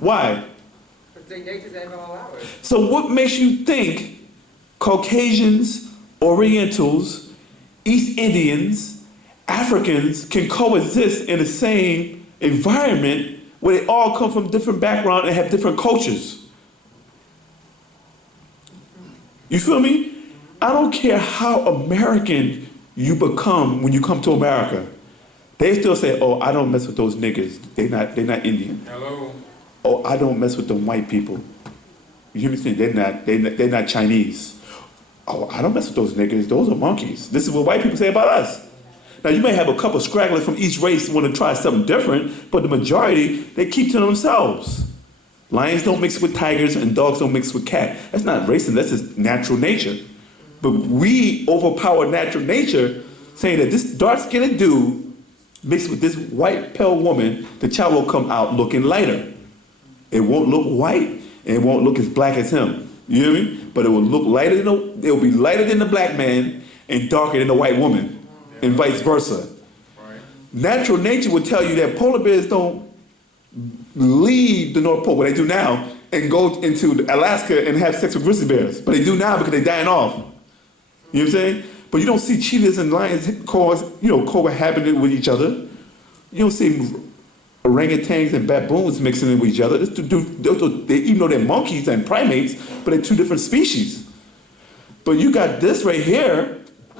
Why? Because nature's ain't gonna allow it. So what makes you think Caucasians, Orientals, East Indians, Africans can coexist in the same environment where they all come from different backgrounds and have different cultures? You feel me? I don't care how American you become when you come to America. They still say, oh, I don't mess with those niggas. They're not Indian. Hello. Oh, I don't mess with them white people. You hear me saying? They're not Chinese. Oh, I don't mess with those niggas. Those are monkeys. This is what white people say about us. Now, you may have a couple scragglers from each race who want to try something different, but the majority, they keep to themselves. Lions don't mix with tigers and dogs don't mix with cats. That's not racist, that's just natural nature. But we overpower natural nature, saying that this dark-skinned dude mixed with this white pale woman, the child will come out looking lighter. It won't look white, and it won't look as black as him. You hear me? But it will look lighter it will be lighter than the black man and darker than the white woman, and vice versa. Right. Natural nature would tell you that polar bears don't leave the North Pole, what they do now, and go into Alaska and have sex with grizzly bears. But they do now because they're dying off. You know what I'm saying? But you don't see cheetahs and lions cohabiting with each other. You don't see orangutans and baboons mixing in with each other. Even though they're monkeys and primates, but they're two different species. But you got this right here,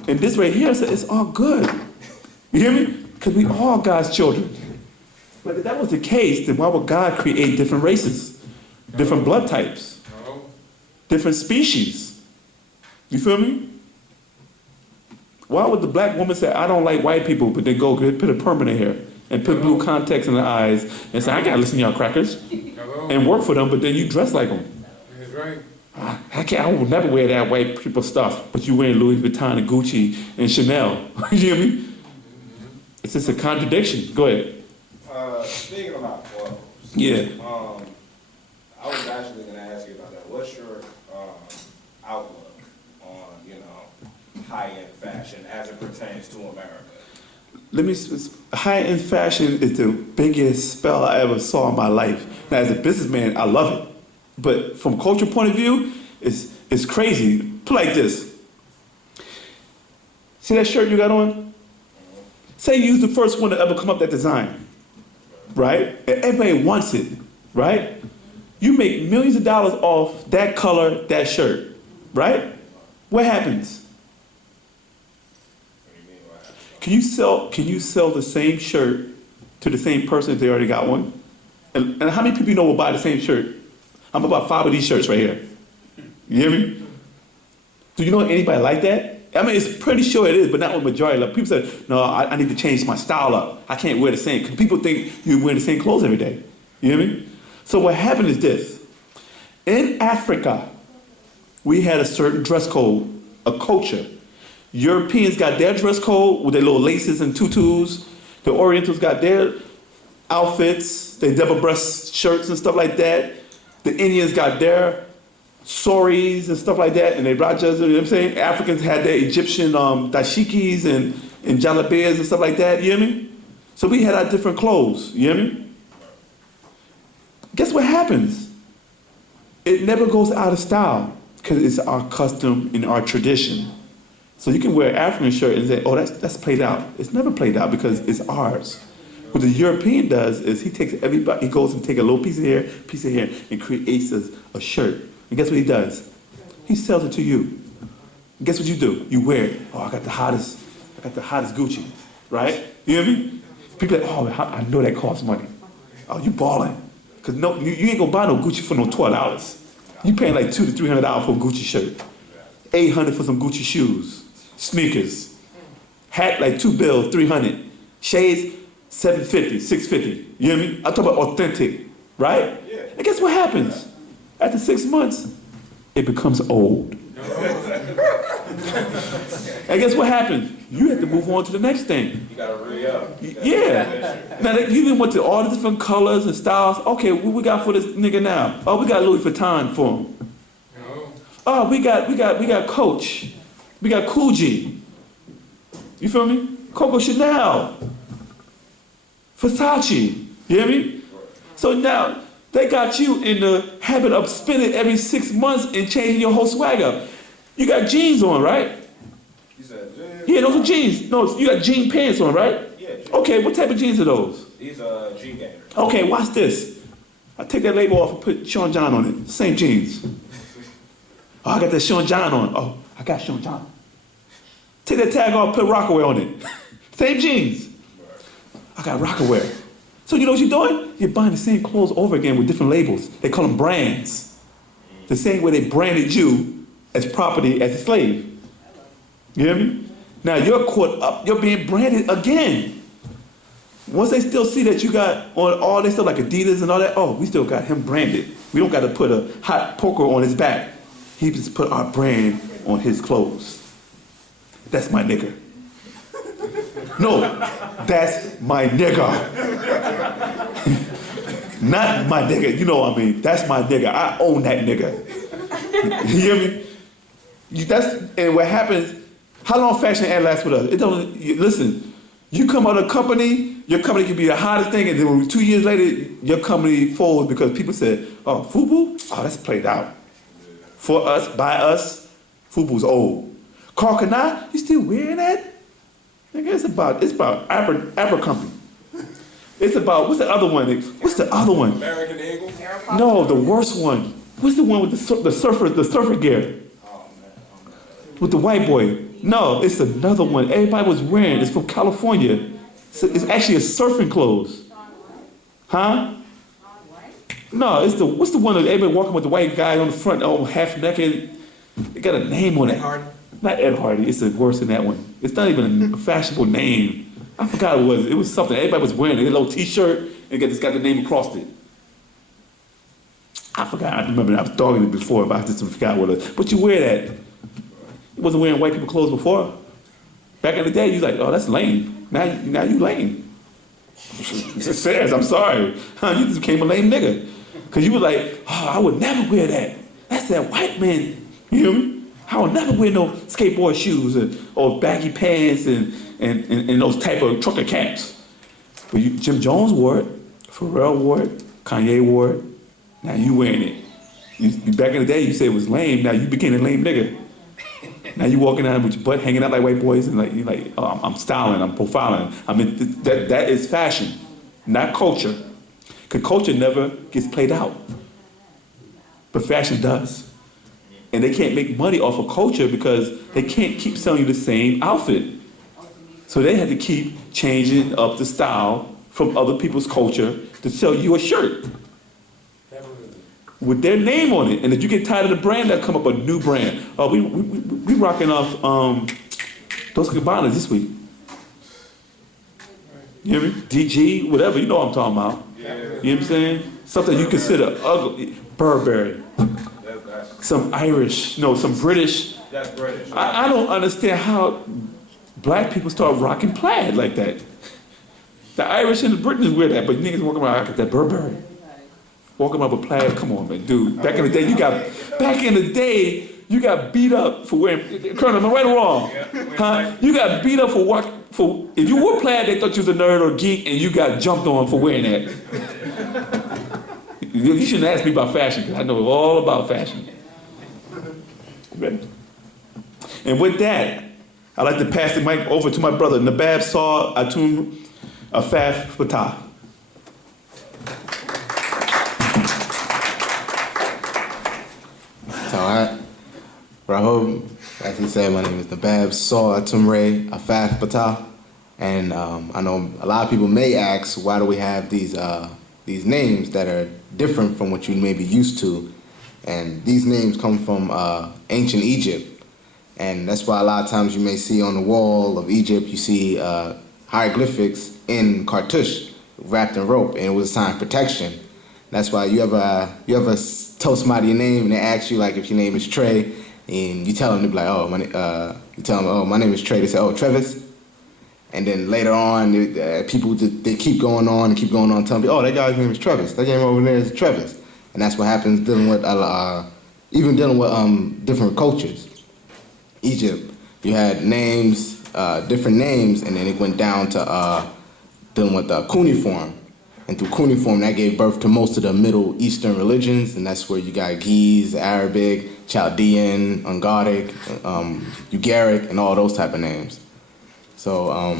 and this right here, so it's all good. You hear me? Because we all God's children. But if that was the case, then why would God create different races, different blood types, different species? You feel me? Why would the black woman say, I don't like white people, but then go put a perm in her hair and put blue contacts in her eyes and say, I gotta listen to y'all crackers and work for them, but then you dress like them? That's right. I will never wear that white people stuff, but you wearing Louis Vuitton and Gucci and Chanel. You hear me? It's just a contradiction. Go ahead. Speaking about clothes, Yeah. I was actually going to ask you about that. What's your outlook on, high-end fashion as it pertains to America? High-end fashion is the biggest spell I ever saw in my life. Now, as a businessman, I love it. But from culture point of view, it's crazy. Put it like this. See that shirt you got on? Say you was the first one to ever come up with that design, right? And everybody wants it, right? You make millions of dollars off that color, that shirt, right? What happens? Can you sell the same shirt to the same person if they already got one? And how many people you know will buy the same shirt? I'm about 5 of these shirts right here. You hear me? Do you know anybody like that? I mean, it's pretty sure it is, but not with majority. Like people say, no, I need to change my style up. I can't wear the same. Because people think you're wearing the same clothes every day. You hear me? So what happened is this. In Africa, we had a certain dress code, a culture. Europeans got their dress code with their little laces and tutus. The Orientals got their outfits, their double-breast shirts and stuff like that. The Indians got their saris and stuff like that, and they rajas, you know what I'm saying? Africans had their Egyptian dashikis and jalabiyas and stuff like that, you hear me? So we had our different clothes, you hear me? Guess what happens? It never goes out of style because it's our custom and our tradition. So you can wear an African shirt and say, oh, that's played out. It's never played out because it's ours. What the European does is he goes and takes a little piece of hair, and creates a shirt. And guess what he does? He sells it to you. And guess what you do? You wear it. Oh, I got the hottest Gucci, right? You hear me? People are like, oh, I know that costs money. Oh, you balling. Because no, you ain't gonna buy no Gucci for no $12. You paying like $200 to $300 for a Gucci shirt. $800 for some Gucci shoes. Sneakers. Hat like $2 $300. Shades $750, $650. You hear me? I'm talking about authentic, right? Yeah. And guess what happens? After 6 months, it becomes old. And guess what happens? You have to move on to the next thing. You gotta re-up. Yeah. Now you even went to all the different colors and styles. Okay, what we got for this nigga now? Oh, we got Louis Vuitton for him. Oh, we got Coach. We got Coogee. You feel me? Coco Chanel. Versace. You hear me? So now, They got you in the habit of spinning every 6 months and changing your whole swag up. You got jeans on, right? You said jeans? Yeah, those are jeans. No, you got jean pants on, right? Yeah, jeans. Okay, what type of jeans are those? These are G Gators. Okay, watch this. I take that label off and put Sean John on it. Same jeans. Oh, I got that Sean John on. Oh, I got Sean John. Take that tag off, put Rockaway on it. Same jeans. I got Rockaway. So you know what you're doing? You're buying the same clothes over again with different labels. They call them brands. The same way they branded you as property as a slave. You hear me? Now you're caught up, you're being branded again. Once they still see that you got on all this stuff like Adidas and all that, oh, we still got him branded. We don't got to put a hot poker on his back. He just put our brand on his clothes. That's my nigga. No, that's my nigga. Not my nigga, you know what I mean? That's my nigga. I own that nigga. You hear me? And what happens, how long fashion ad lasts with us? It don't, listen, you come out of a company, your company can be the hottest thing, and then 2 years later, your company folds because people said, oh, FUBU? Oh, that's played out. For us, by us, FUBU's old. Carl Kanai, you still wearing that? Nigga, it's about Abercrombie. It's about, what's the other one? American Eagle? No, the worst one. What's the one with the surfer gear? Oh, man. With the white boy. No, it's another one. Everybody was wearing. It's from California. It's actually a surfing clothes. Huh? No, what's the one that everybody walking with the white guy on the front, oh, half naked? It got a name on it. Not Ed Hardy. It's worse than that one. It's not even a fashionable name. I forgot what it was. It was something. Everybody was wearing it. A little T-shirt and it's got the name across it. I forgot. I remember I was dogging it before, but I just forgot what it was. But you wear that. You wasn't wearing white people clothes before. Back in the day, you was like, oh, that's lame. Now you lame. It's serious. I'm sorry. You just became a lame nigga. Because you were like, oh, I would never wear that. That's that white man. You hear me? I would never wear no skateboard shoes or baggy pants and those type of trucker caps. But Jim Jones wore it, Pharrell wore it, Kanye wore it. Now you wearing it. Back in the day, you said it was lame. Now you became a lame nigga. Now you walking out with your butt hanging out like white boys and you're like, oh, I'm styling, I'm profiling. I mean, that is fashion, not culture. Because culture never gets played out. But fashion does. And they can't make money off of culture because they can't keep selling you the same outfit. So they had to keep changing up the style from other people's culture to sell you a shirt with their name on it. And if you get tired of the brand, they'll come up with a new brand. Oh, we rocking off those Cabanas this week. You hear me? DG, whatever, you know what I'm talking about. Yeah. You know what I'm saying? Something you consider ugly. Burberry. Some Irish, no, some British. That's British. I don't understand how black people start rocking plaid like that. The Irish and the Britons wear that, but niggas walking around like that Burberry. Walking around with plaid, come on, man, dude. Back in the day, you got beat up for wearing, Colonel, am I right or wrong? Huh? You got beat up for if you wore plaid, they thought you was a nerd or a geek, and you got jumped on for wearing that. You shouldn't ask me about fashion, because I know all about fashion. Ready? And with that, I'd like to pass the mic over to my brother, Nabab Saw Atum Afaf Fatah. Rahub, as he said, my name is Nabab Saw Atumre Afaf Fatah. And I know a lot of people may ask, why do we have these names that are different from what you may be used to? And these names come from ancient Egypt. And that's why a lot of times you may see on the wall of Egypt, you see hieroglyphics in cartouche wrapped in rope, and it was a sign of protection. That's why you ever tell somebody your name and they ask you, like, if your name is Trey, and you tell them, they be like, you tell them, oh, my name is Trey. They say, oh, Travis. And then later on, people, they keep going on and keep going on, telling me, oh, that guy's name is Travis. That guy over there is Travis. And that's what happens dealing with different cultures. Egypt, you had names, different names, and then it went down to dealing with cuneiform. and through cuneiform, that gave birth to most of the Middle Eastern religions, and that's where you got Ge'ez, Arabic, Chaldean, Ungaric, Ugaric, and all those type of names. So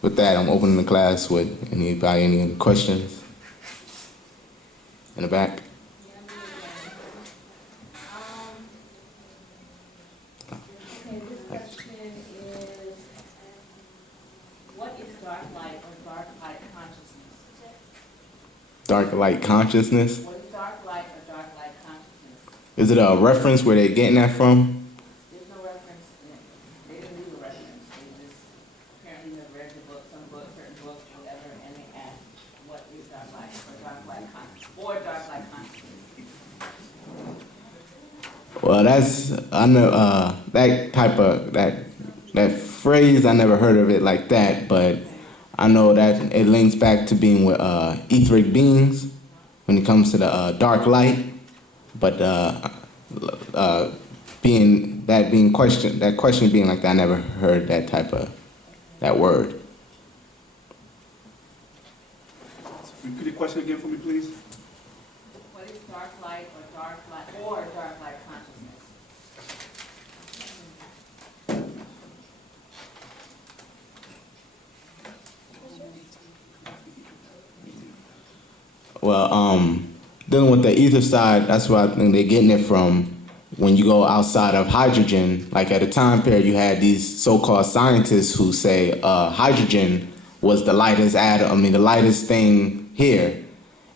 with that, I'm opening the class with anybody, any questions? In the back? Okay, this question is, what is dark light or dark light consciousness? Dark light consciousness? What is dark light or dark light consciousness? Is it a reference where they're getting that from? There's no reference in it. They didn't leave a reference. They just apparently have read the book, some book, certain books, whatever, and they asked, what is dark light or dark light consciousness? Or dark light consciousness. Well, I know that type of that phrase. I never heard of it like that, but I know that it links back to being with etheric beings when it comes to the dark light. But that question being like that, I never heard that type of that word. Repeat the question again for me, please. What is dark light or dark light consciousness? Well, dealing with the ether side, that's where I think they're getting it from. When you go outside of hydrogen, like at a time period, you had these so-called scientists who say hydrogen was the lightest atom, the lightest thing here.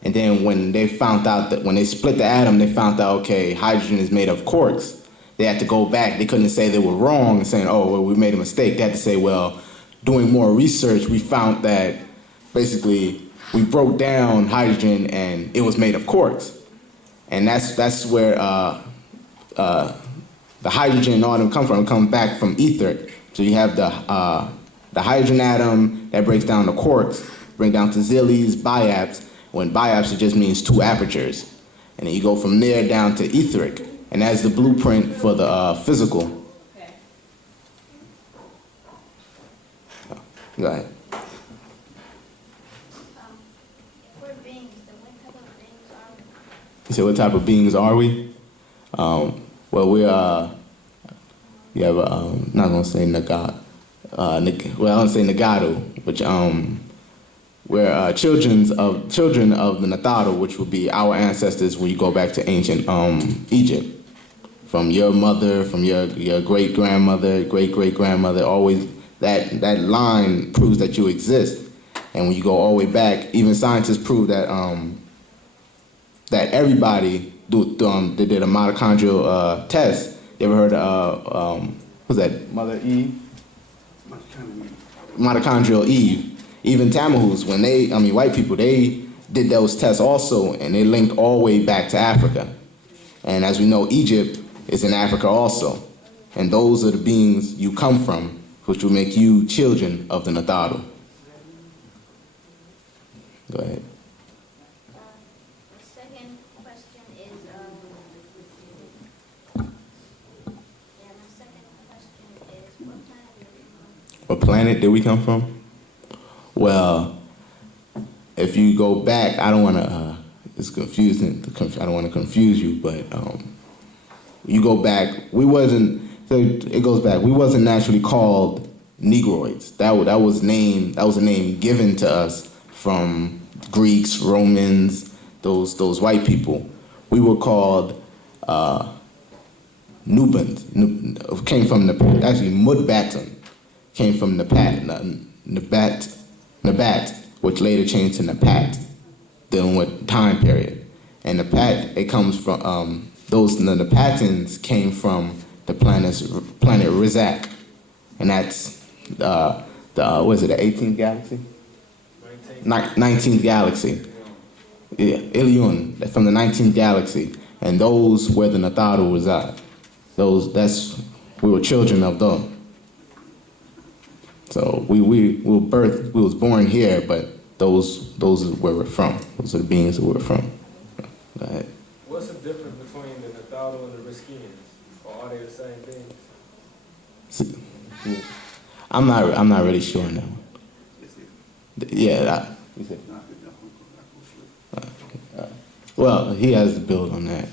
And then when they found out that when they split the atom, they found out, okay, hydrogen is made of quarks. They had to go back. They couldn't say they were wrong and saying, oh, well, we made a mistake. They had to say, well, doing more research, we found that basically we broke down hydrogen and it was made of quarks. And that's where the hydrogen and all them come from. It comes back from ether. So you have the hydrogen atom that breaks down the quarks, bring down to zillies, biaps. When biaps, it just means two apertures. And then you go from there down to etheric. And that's the blueprint for the physical. Okay. Go ahead. We're beings, then what type of beings are we? You said, what type of beings are we? Well, we are, not going to say Nagat. Well, I don't say Nagado, but we're children of the Natharu, which would be our ancestors when you go back to ancient Egypt. From your mother, from your great-grandmother, great-great-grandmother, always that line proves that you exist. And when you go all the way back, even scientists prove that that everybody they did a mitochondrial test. You ever heard of what's that? Mother Eve? Mitochondrial Eve. Even Tamahus, when white people, they did those tests also, and they linked all the way back to Africa. And as we know, Egypt is in Africa also. And those are the beings you come from, which will make you children of the Natharu. Go ahead. The second question is, What planet did we come from? Well, if you go back, I don't want to, it's confusing, I don't want to confuse you, but you go back, it goes back, we wasn't naturally called Negroids. That was a name given to us from Greeks, Romans, those white people. We were called Nubans, came from Mudbatun, came from Nabat, which later changed to Napat, dealing with time period. And Napat, it comes from, the Napatans came from the planet Rizak, and that's the 18th galaxy? 19th galaxy. Yeah, Ilion, from the 19th galaxy. And those where the Natharu reside. We were children of them. So we was born here, but those are where we're from. Those are the beings that we're from. Go ahead. What's the difference between the Natharu and the Riskians? Or are they the same thing? I'm not really sure now. Yeah, Well, he has the build on that.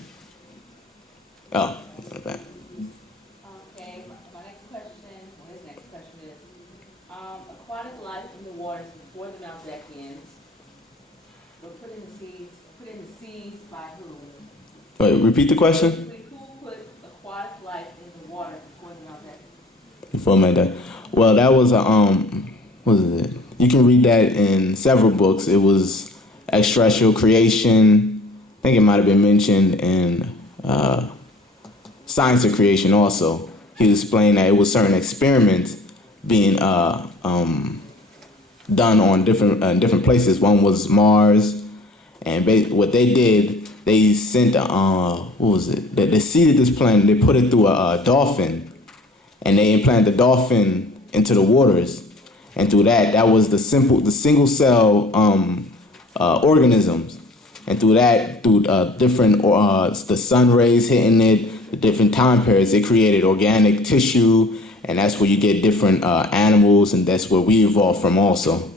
Oh, not bad. Okay, my next question, or his next question is, aquatic life in the waters before the Meldekians were put in the seas by who? Wait, repeat the question? Who put aquatic life in the water before the Meldekians? Before my dad. Well, that was a what is it? You can read that in several books. It was extraterrestrial creation. I think it might have been mentioned in Science of Creation also. He explained that it was certain experiments being done on different places. One was Mars, and what they did, they sent what was it? They seeded this plant. They put it through a dolphin, and they implanted the dolphin into the waters, and through that was the single cell organisms. And through that, through different, the sun rays hitting it, the different time periods, it created organic tissue, and that's where you get different animals, and that's where we evolved from also.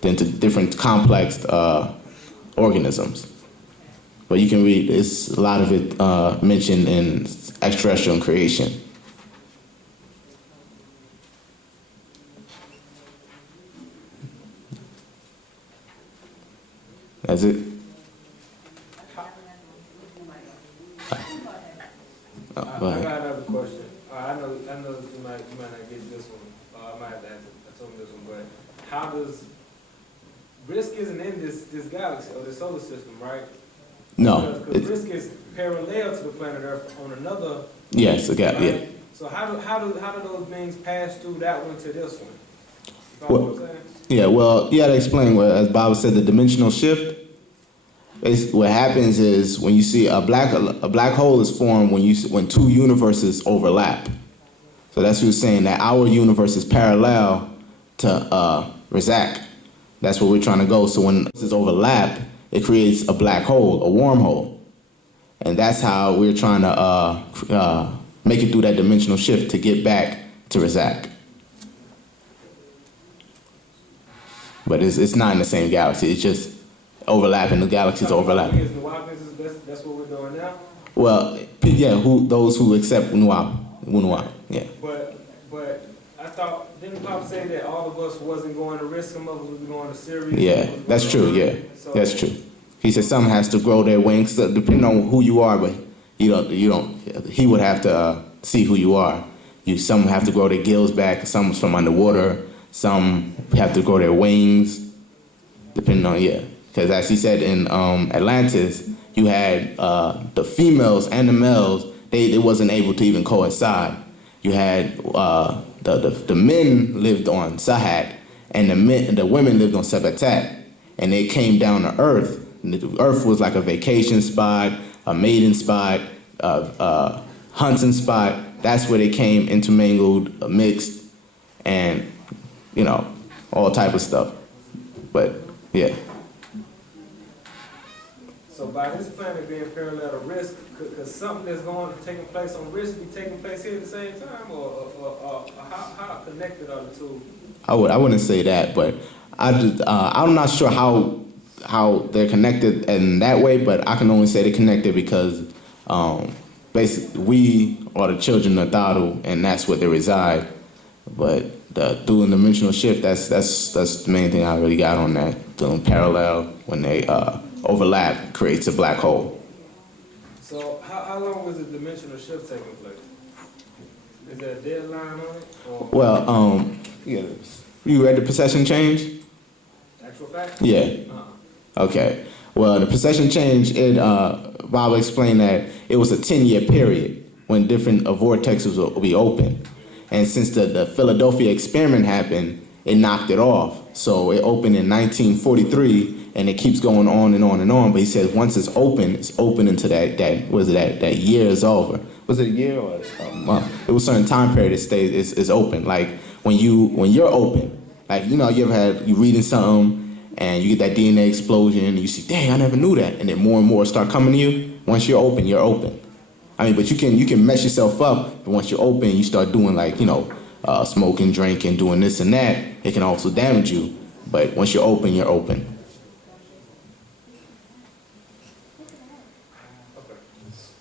Then to different complex organisms. But you can read, it's a lot of it mentioned in extraterrestrial creation. That's it. Go I ahead. got another question. I know you might not get this one. I might have to I told him this one, but how does Risk isn't in this galaxy or the solar system, right? No. Because Risk is parallel to the planet Earth on another. Yes, okay, right? yeah. So how do those beings pass through that one to this one? You Well, follow what I'm saying? Yeah, well, you got to explain, as Bob said, the dimensional shift. What happens is when you see a black hole is formed when two universes overlap. So that's what you're saying, that our universe is parallel to Rizak. That's where we're trying to go. So when this overlap, it creates a black hole, a wormhole. And that's how we're trying to make it through that dimensional shift to get back to Rizak. But it's not in the same galaxy. It's just overlapping. The galaxies overlapping. That's what we're doing now. Well, yeah, those who accept Wu-nuwaupu, yeah. But I thought, didn't Pop say that all of us wasn't going to Risk, some of us was going to Sirius? Yeah, that's true, yeah. So, That's true. He said some has to grow their wings, so depending on who you are, but you don't, he would have to see who you are. Some have to grow their gills back, some from underwater, some have to grow their wings, depending on, yeah. Because as he said in Atlantis, you had the females and the males, they wasn't able to even coincide. You had the men lived on Sahat, and the women lived on Sabatat, and they came down to Earth. And the Earth was like a vacation spot, a mating spot, a hunting spot. That's where they came intermingled, mixed, and all type of stuff. But yeah. So by this planet being parallel to Risk, could something that's taking place on Risk be taking place here at the same time, or how connected are the two? I wouldn't say that, but I'm not sure how they're connected in that way, but I can only say they're connected because basically we are the children of Daru, and that's where they reside. But the dual dimensional shift, that's the main thing I really got on that. Doing parallel when they overlap creates a black hole. So how long was the dimensional shift taking place? Is there a deadline on it? Or Well, yeah. You read the precession change? actual fact? Yeah. Uh-uh. Okay. Well, the precession change, Bob explained that it was a 10-year period when different vortexes will be open. And since the Philadelphia experiment happened, it knocked it off. So it opened in 1943, and it keeps going on and on and on. But he says once it's open into that year is over. Was it a year or a month? It was a certain time period it stays is open. Like when you're open, like you ever you reading something and you get that DNA explosion and you see, dang, I never knew that, and then more and more start coming to you. Once you're open, you're open. I mean, but you can mess yourself up, but once you're open, you start doing smoking, drinking, doing this and that. It can also damage you. But once you're open, you're open.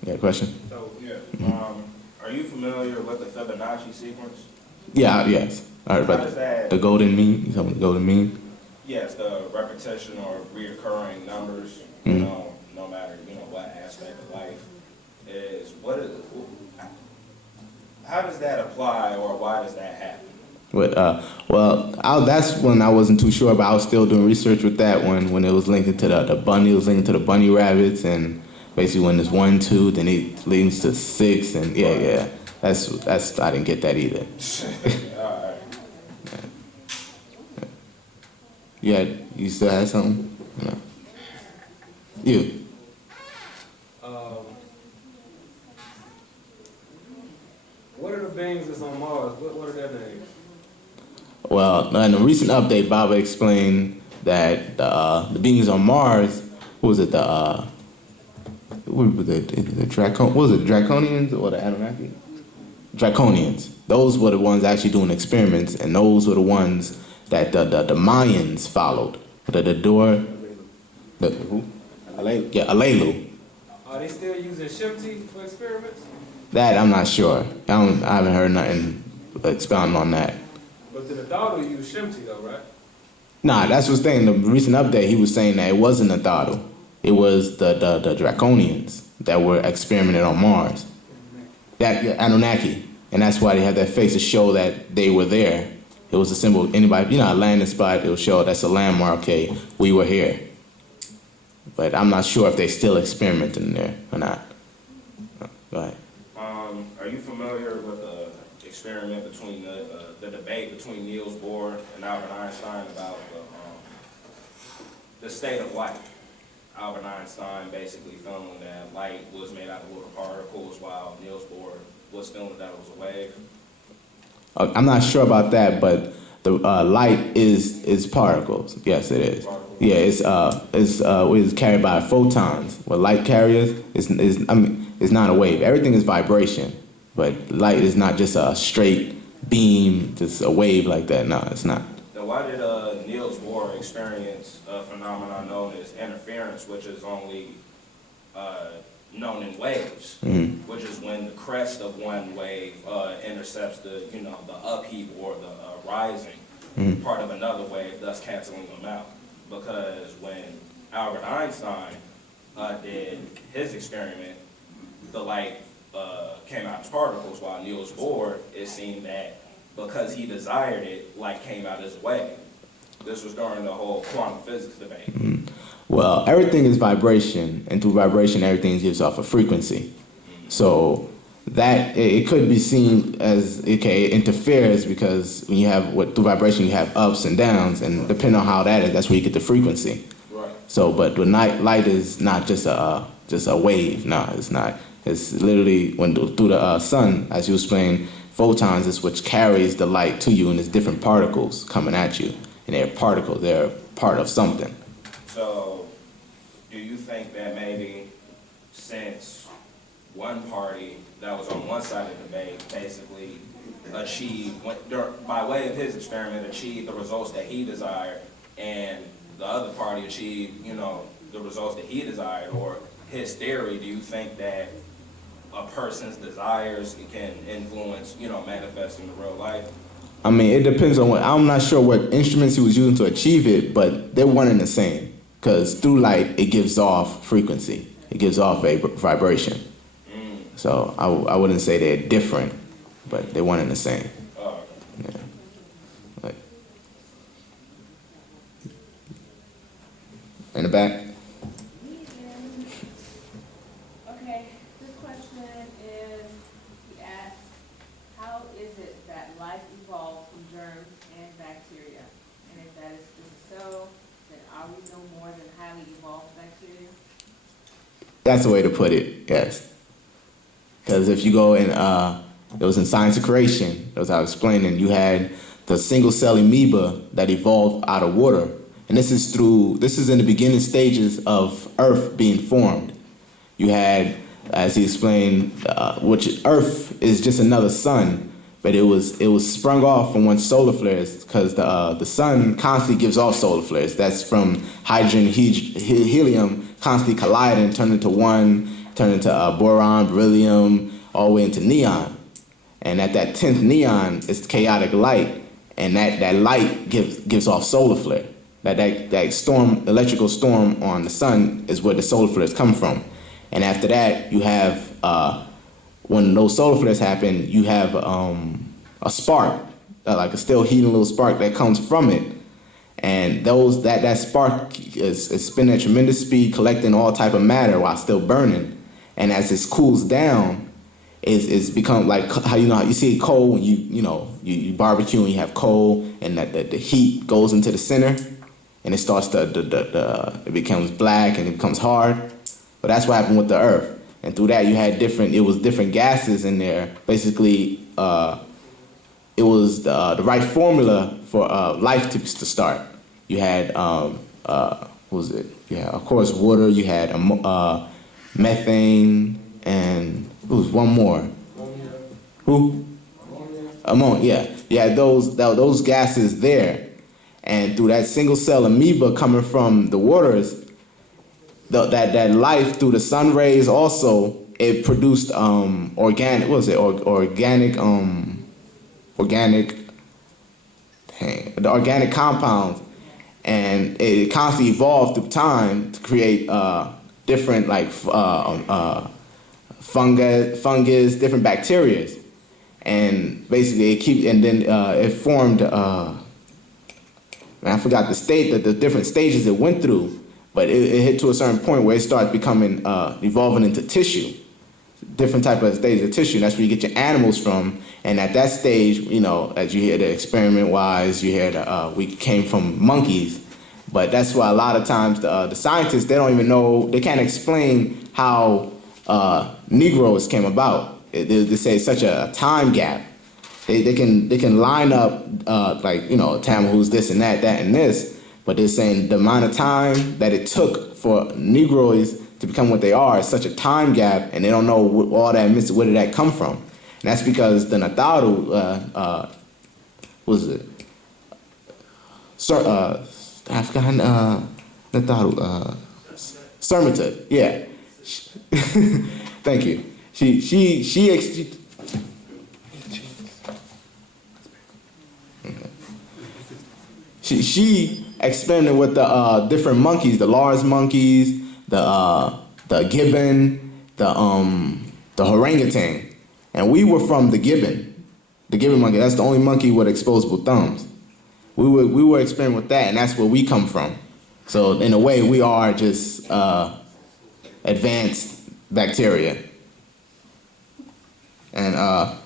Yeah, question? So, Yeah. Are you familiar with the Fibonacci sequence? Yeah, yes. I heard How about does that, the golden mean. You talking about the golden mean? yes, the repetition or reoccurring numbers, no matter, what aspect of life is, how does that apply or why does that happen? That's one I wasn't too sure about. I was still doing research with that one when it was linked to the bunny. It was linked to the bunny rabbits, and basically when it's 1, 2, then it links to 6, and yeah. That's I didn't get that either. All right. You still had something? No. You. what are the beings that's on Mars? What are their names? Well, in a recent update, Baba explained that the beings on Mars, what was it, Draconians or the Anunnaki? Draconians. Those were the ones actually doing experiments, and those were the ones that the Mayans followed. Who? Yeah, Alelu. Are they still using Shimti for experiments? That I'm not sure. I haven't heard nothing expounding on that. But the Nadalu use Shimti though, right? Nah, that's what's saying. The recent update, he was saying that it wasn't Natharu. It was the Draconians that were experimenting on Mars. That Anunnaki. And that's why they had that face to show that they were there. It was a symbol. Anybody, a landing spot, it will show that's a landmark. Okay, we were here. But I'm not sure if they still experimenting there or not. Go ahead. Are you familiar with the experiment between the debate between Niels Bohr and Albert Einstein about the state of light? Albert Einstein basically feeling that light was made out of little particles, while Niels Bohr was feeling that it was a wave. I'm not sure about that, but the light is particles. Yes, it is. Particles. Yeah, it's carried by photons. What light carriers is not a wave. Everything is vibration, but light is not just a straight beam, just a wave like that. No, it's not. Then why did Niels Bohr experience a phenomenon known as interference, which is only known in waves, which is when the crest of one wave intercepts the upheaval or the rising part of another wave, thus canceling them out? Because when Albert Einstein did his experiment, the light came out as particles, while Niels Bohr, it seemed that because he desired it, light came out as a wave. This was during the whole quantum physics debate. Well, everything is vibration, and through vibration, everything gives off a frequency. So that it could be seen as it interferes, because when you have through vibration you have ups and downs, and depending on how that is, that's where you get the frequency. Right. So, but the light is not just a wave. No, it's not. It's literally through the sun, as you explained, photons is which carries the light to you, and it's different particles coming at you, and they're particles. They're part of something. So, do you think that maybe since one party that was on one side of the debate basically by way of his experiment, achieved the results that he desired, and the other party achieved, the results that he desired, or his theory, do you think that a person's desires can influence, manifesting in real life? I mean, it depends on I'm not sure what instruments he was using to achieve it, but they're one and the same. Because through light, it gives off frequency. It gives off vibration. So I wouldn't say they're different, but they're one and the same. Oh, okay. Yeah. In the back? Okay, this question is, he asked, how is it that life evolved from germs and bacteria? And if that is so, then are we no more than highly evolved bacteria? That's the way to put it, yes. Because if you go in, it was in Science of Creation, as I was explaining, you had the single cell amoeba that evolved out of water. And this is in the beginning stages of Earth being formed. You had, as he explained, which Earth is just another sun, but it was sprung off from one solar flares, because the sun constantly gives off solar flares. That's from hydrogen, helium constantly colliding, turning to one turn into boron, beryllium, all the way into neon. And at that 10th neon, it's chaotic light, and that light gives off solar flare. That storm, electrical storm on the sun is where the solar flares come from. And after that, you have, when those solar flares happen, you have a spark, like a still heating little spark that comes from it. And that spark is spinning at tremendous speed, collecting all type of matter while still burning. And as it cools down, it's become like how you see coal when you barbecue and you have coal, and that the heat goes into the center, and it starts it becomes black and it becomes hard. But that's what happened with the Earth. And through that, you had different gases in there. Basically, it was the right formula for life to start. You had what was it? Yeah, of course, water. You had methane, and it was one more. Who? Ammonia. Yeah, those gases there, and through that single cell amoeba coming from the waters, that life through the sun rays also, it produced organic. What was it? The organic compounds, and it constantly evolved through time to create different fungus, different bacteria, and basically it formed. I forgot the different stages it went through, but it hit to a certain point where it started becoming evolving into tissue. Different type of stages of tissue. That's where you get your animals from. And at that stage, as you hear the experiment-wise, you hear we came from monkeys. But that's why a lot of times the scientists, they don't even know, they can't explain how Negroes came about. They say it's such a time gap. They can line up Tamil who's this and that and this, but they're saying the amount of time that it took for Negroes to become what they are is such a time gap, and they don't know all that where did that come from. And that's because the Nataru, I forgot Nataru, Sermita, yeah. Thank you. She experimented with the different monkeys, the Lars monkeys, the gibbon, the orangutan, and we were from the gibbon monkey. That's the only monkey with exposable thumbs. We were experimenting with that, and that's where we come from. So in a way, we are just advanced bacteria. And I'd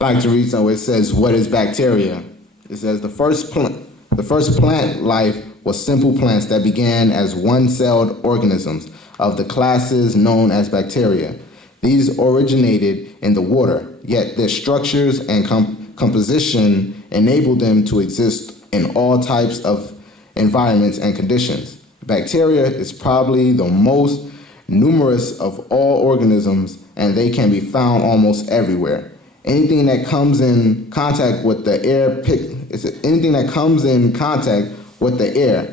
like to read somewhere. It says, "What is bacteria?" It says the first plant life was simple plants that began as one-celled organisms of the classes known as bacteria. These originated in the water, yet their structures and composition enabled them to exist in all types of environments and conditions. Bacteria is probably the most numerous of all organisms, and they can be found almost everywhere. Anything that comes in contact with the air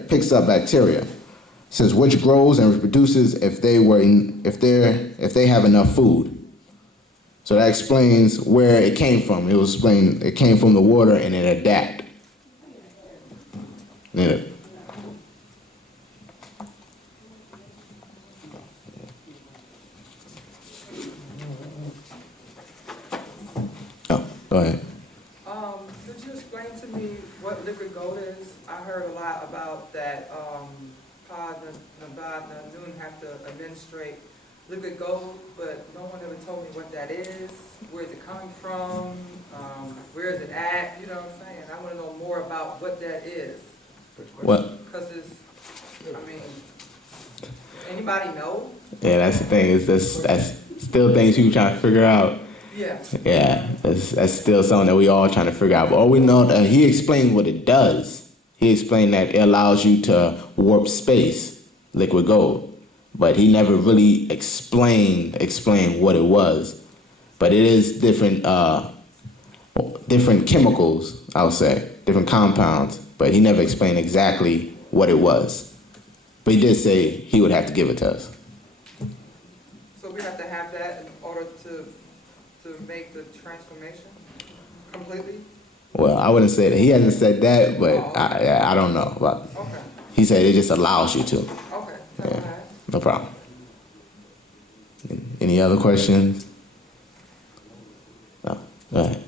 picks up bacteria. It says which grows and reproduces if they have enough food. So that explains where it came from. It came from the water and it adapted. Yeah. Oh, go ahead. Could you explain to me what liquid gold is? I heard a lot about that, Pt.2 have to administrate liquid gold, but no one ever told me what that is. Where is it coming from? Where is it at? You know what I'm saying? I want to know more about what that is. What? Because anybody know? Yeah, that's the thing. That's still things people trying to figure out. Yeah. Yeah, that's still something that we all trying to figure out. But all we know that he explained what it does. He explained that it allows you to warp space, liquid gold. But he never really explained what it was. But it is different chemicals, I would say, different compounds. But he never explained exactly what it was. But he did say he would have to give it to us. So we have to have that in order to make the transformation completely? Well, I wouldn't say that. He hasn't said that, but I don't know. But Okay, he said it just allows you to. okay, that's Yeah, all right. no problem. Any other questions? No. Go ahead.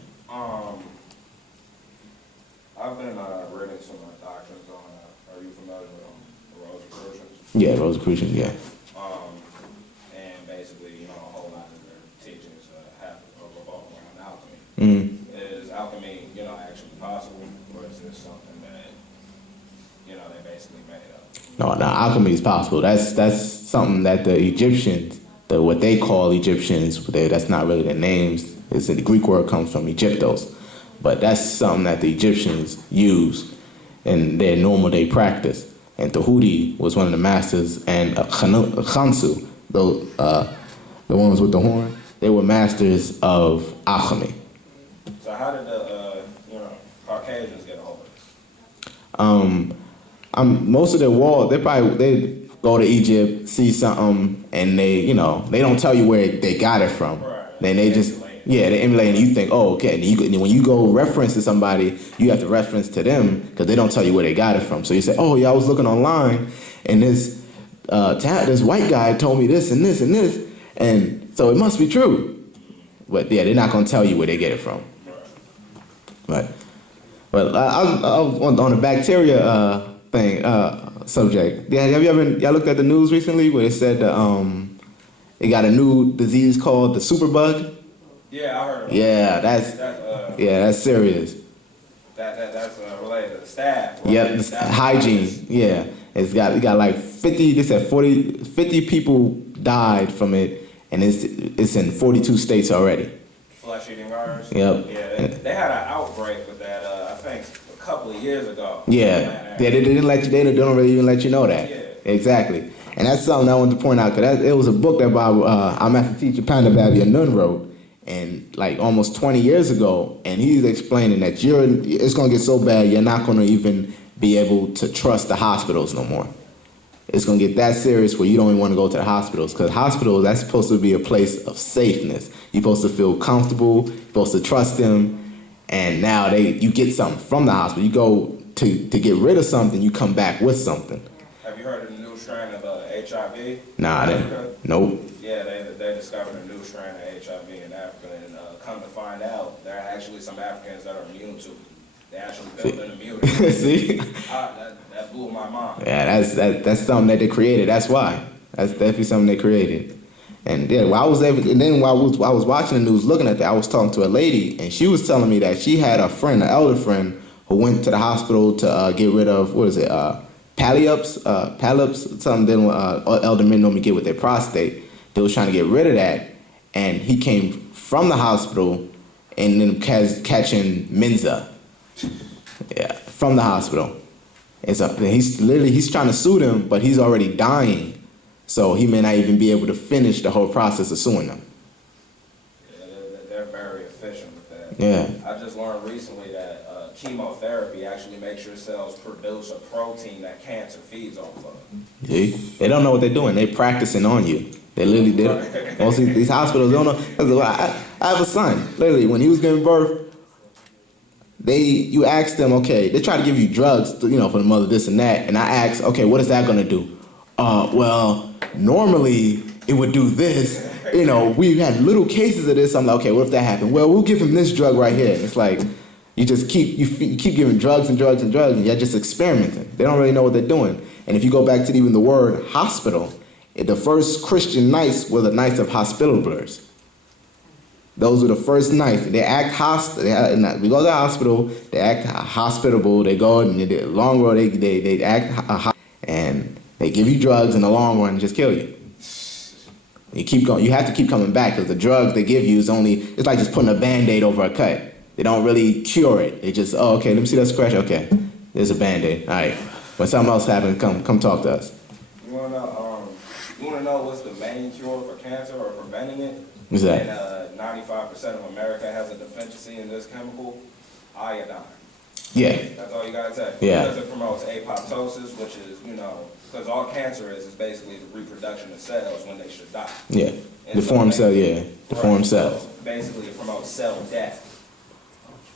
I've been reading some doctrines on, are you familiar with the Rosicrucians? Yeah, Rosicrucians, yeah. And basically, you know, a whole lot of their teachings have a revolve around alchemy. Mm-hmm. Is alchemy, you know, actually possible, or is this something that, you know, they basically made up? No, alchemy is possible. That's something that the Egyptians, what they call Egyptians, that's not really their names. It's the Greek word comes from Egyptos, but that's something that the Egyptians use in their normal day practice. And Tahuti was one of the masters, and Khansu, the ones with the horn, they were masters of alchemy. So how did the, you know, Caucasians get a hold of this? Most of their wall, they go to Egypt, see something, and they don't tell you where they got it from. Right. Then they just, they emulate, and you think, oh, okay. And when you go reference to somebody, you have to reference to them because they don't tell you where they got it from. So you say, oh, yeah, I was looking online, and this white guy told me this and this and this, and so it must be true. But yeah, they're not gonna tell you where they get it from. But I was on the bacteria thing subject. Yeah, y'all looked at the news recently where it said they got a new disease called the superbug? Yeah, I heard of Yeah, that's serious. That's related to the staff. Right? Yep, hygiene. Yeah, it got like 50. They said 50 people died from it, and it's in 42 states already. Flesh-eating virus. Yep. Yeah, they had an outbreak with that. I think a couple of years ago. Yeah, they didn't let you. They don't really even let you know that. Yeah. Exactly, and that's something I wanted to point out because it was a book that by our master teacher Panda Babia Nun wrote. And like almost 20 years ago, and he's explaining that it's gonna get so bad you're not gonna even be able to trust the hospitals no more. It's gonna get that serious where you don't even want to go to the hospitals because hospitals, that's supposed to be a place of safeness. You're supposed to feel comfortable, you're supposed to trust them, and now you get something from the hospital. You go to get rid of something, you come back with something. Have you heard of the new strain of HIV? Nah, nope. Yeah, they discovered a new strain of HIV in Africa, and come to find out, there are actually some Africans that are immune to it. They actually built an immunity. See? That blew my mind. Yeah, that's something that they created. That's why. That's definitely something they created. And yeah, while I was watching the news, looking at that, I was talking to a lady, and she was telling me that she had a friend, an elder friend, who went to the hospital to get rid of polyps, something elder men normally get with their prostate. They was trying to get rid of that, and he came from the hospital and then catching Mensa. Yeah, from the hospital. He's trying to sue them, but he's already dying, so he may not even be able to finish the whole process of suing them. Yeah, they're very efficient with that. Yeah. I just learned recently that chemotherapy actually makes your cells produce a protein that cancer feeds off of. See? They don't know what they're doing. They're practicing on you. They literally did. Most of these hospitals don't know. I have a son. Literally, when he was giving birth, you ask them, okay, they try to give you drugs, for the mother, this and that. And I asked, okay, what is that going to do? Well, normally it would do this. We had little cases of this. I'm like, okay, what if that happened? Well, we'll give him this drug right here. And it's like, you just keep giving drugs and drugs and drugs, and you're just experimenting. They don't really know what they're doing. And if you go back to even the word hospital, the first Christian knights were the knights of hospitalers. Those were the first knights. They act hostile. We go to the hospital. They act hospitable. They go in the long run. They act and they give you drugs in the long run and just kill you. You keep going. You have to keep coming back because the drugs they give you it's like just putting a Band-Aid over a cut. They don't really cure it. They just, okay, let me see that scratch. Okay, there's a Band-Aid. All right. When something else happens, come talk to us. You want to know what's the main cure for cancer or preventing it? What's that? And 95% of America has a deficiency in this chemical, iodine. Yeah. That's all you gotta say. Yeah. Because it promotes apoptosis, which is, because all cancer is basically the reproduction of cells when they should die. Yeah. And The form cell, yeah. The Right, form so cells. basically it promotes cell death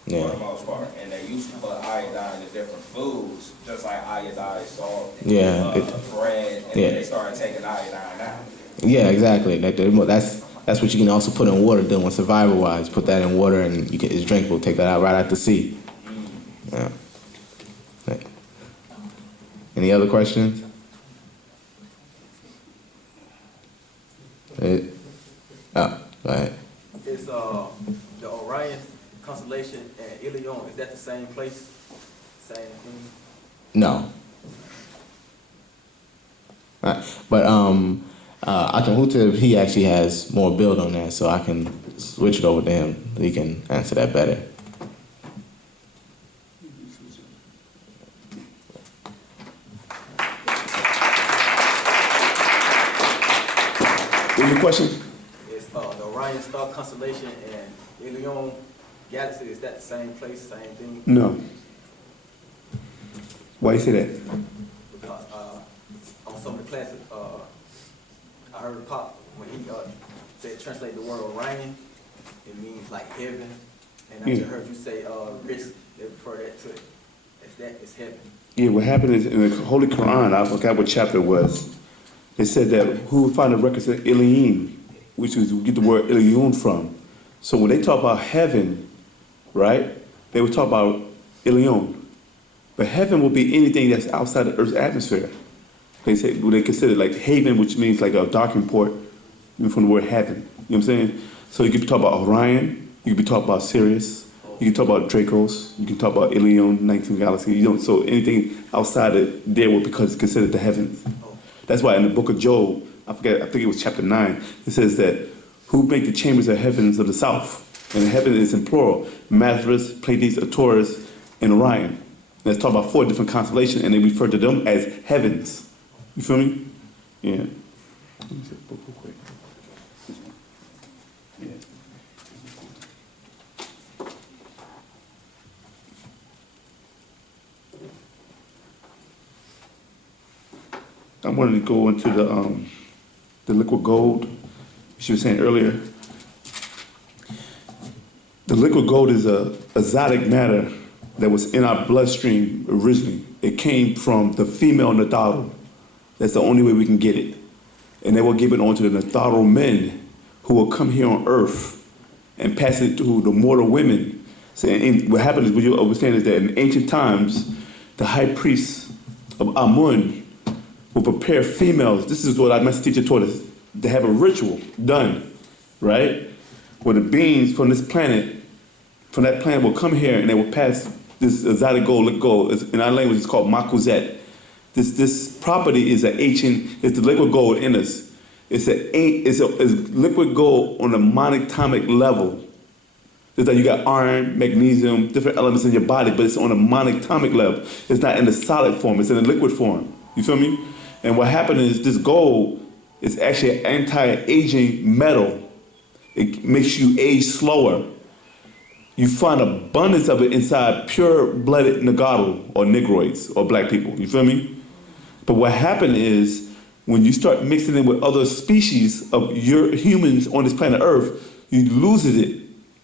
for Yeah. the most part. And they used to put iodine in different foods, just like iodized salt, Yeah, bread, and yeah. then they started taking iodine out. Yeah, exactly. That's what you can also put in water. Then, survival wise, put that in water and it's drinkable. Take that out right out the sea. Yeah. Right. Any other questions? Oh, go ahead. Is the Orion constellation and Ilion, is that the same place? Same thing? No. Right. But Atenhutep, he actually has more build on that, so I can switch it over to him. He can answer that better. What was your question? Is the Orion star constellation and Ilion galaxy, is that the same place, same thing? No. Why you say that? Because on some of the classes, I heard Pop, when he said translate the word Orion, it means like heaven. And I just heard you say risk, they refer that to it. As that is heaven. Yeah, what happened is in the Holy Quran, I forgot what chapter it was. They said that who would find the records of Ilion, which is we get the word Ilion from. So when they talk about heaven, right, they would talk about Ilion. But heaven will be anything that's outside of Earth's atmosphere. They say they consider like haven, which means like a docking port, from the word heaven. You know what I'm saying? So you could talk about Orion, you could be talking about Sirius, you can talk about Dracos, you can talk about Ilion, 19th galaxy. You know, so anything outside of there will be considered the heavens. That's why in the book of Job, I think it was chapter 9, it says that who make the chambers of heavens of the south? And heaven is in plural, Mithras, Pleiades, Taurus, and Orion. Let's talk about 4 different constellations, and they refer to them as heavens. You feel me? Yeah. Let me see the book real quick. Yeah. I wanted to go into the liquid gold. She was saying earlier. The liquid gold is a exotic matter that was in our bloodstream originally. It came from the female Natharu. That's the only way we can get it. And they will give it on to the Natharu men who will come here on earth and pass it to the mortal women. So, and what happened is, what you understand is that in ancient times, the high priest of Amun will prepare females. This is what our master teacher taught us. They have a ritual done, right? Where the beings from this planet, from that planet will come here and they will pass this exotic gold, liquid gold. In our language, it's called makuzet. This property is it's the liquid gold in us. It's liquid gold on a monatomic level. It's like you got iron, magnesium, different elements in your body, but it's on a monatomic level. It's not in the solid form, it's in a liquid form. You feel me? And what happened is this gold is actually an anti-aging metal. It makes you age slower. You find abundance of it inside pure-blooded Nagaru or Negroids or black people. You feel me? But what happened is when you start mixing it with other species of your humans on this planet Earth, you lose it.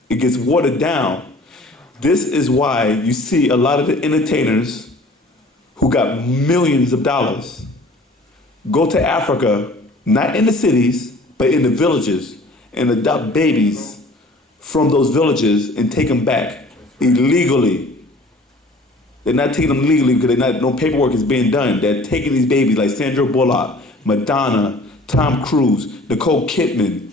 It gets watered down. This is why you see a lot of the entertainers who got millions of dollars go to Africa, not in the cities, but in the villages, and adopt babies from those villages and take them back illegally. They're not taking them legally because no paperwork is being done. They're taking these babies like Sandra Bullock, Madonna, Tom Cruise, Nicole Kidman,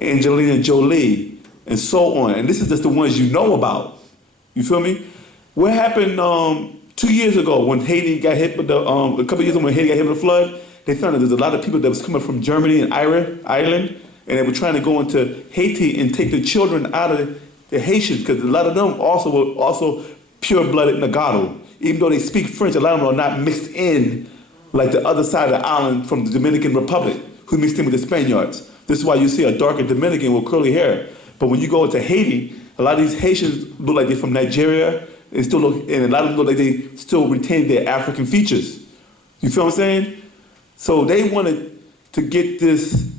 Angelina Jolie, and so on. And this is just the ones you know about. You feel me? What happened 2 years ago when Haiti got hit with a couple years ago when Haiti got hit with a flood? They found that there's a lot of people that was coming from Germany and Ireland, and they were trying to go into Haiti and take the children out of the Haitians, because a lot of them also pure-blooded Nagaru. Even though they speak French, a lot of them are not mixed in like the other side of the island from the Dominican Republic, who mixed in with the Spaniards. This is why you see a darker Dominican with curly hair. But when you go into Haiti, a lot of these Haitians look like they're from Nigeria, and a lot of them look like they still retain their African features. You feel what I'm saying? So they wanted to get this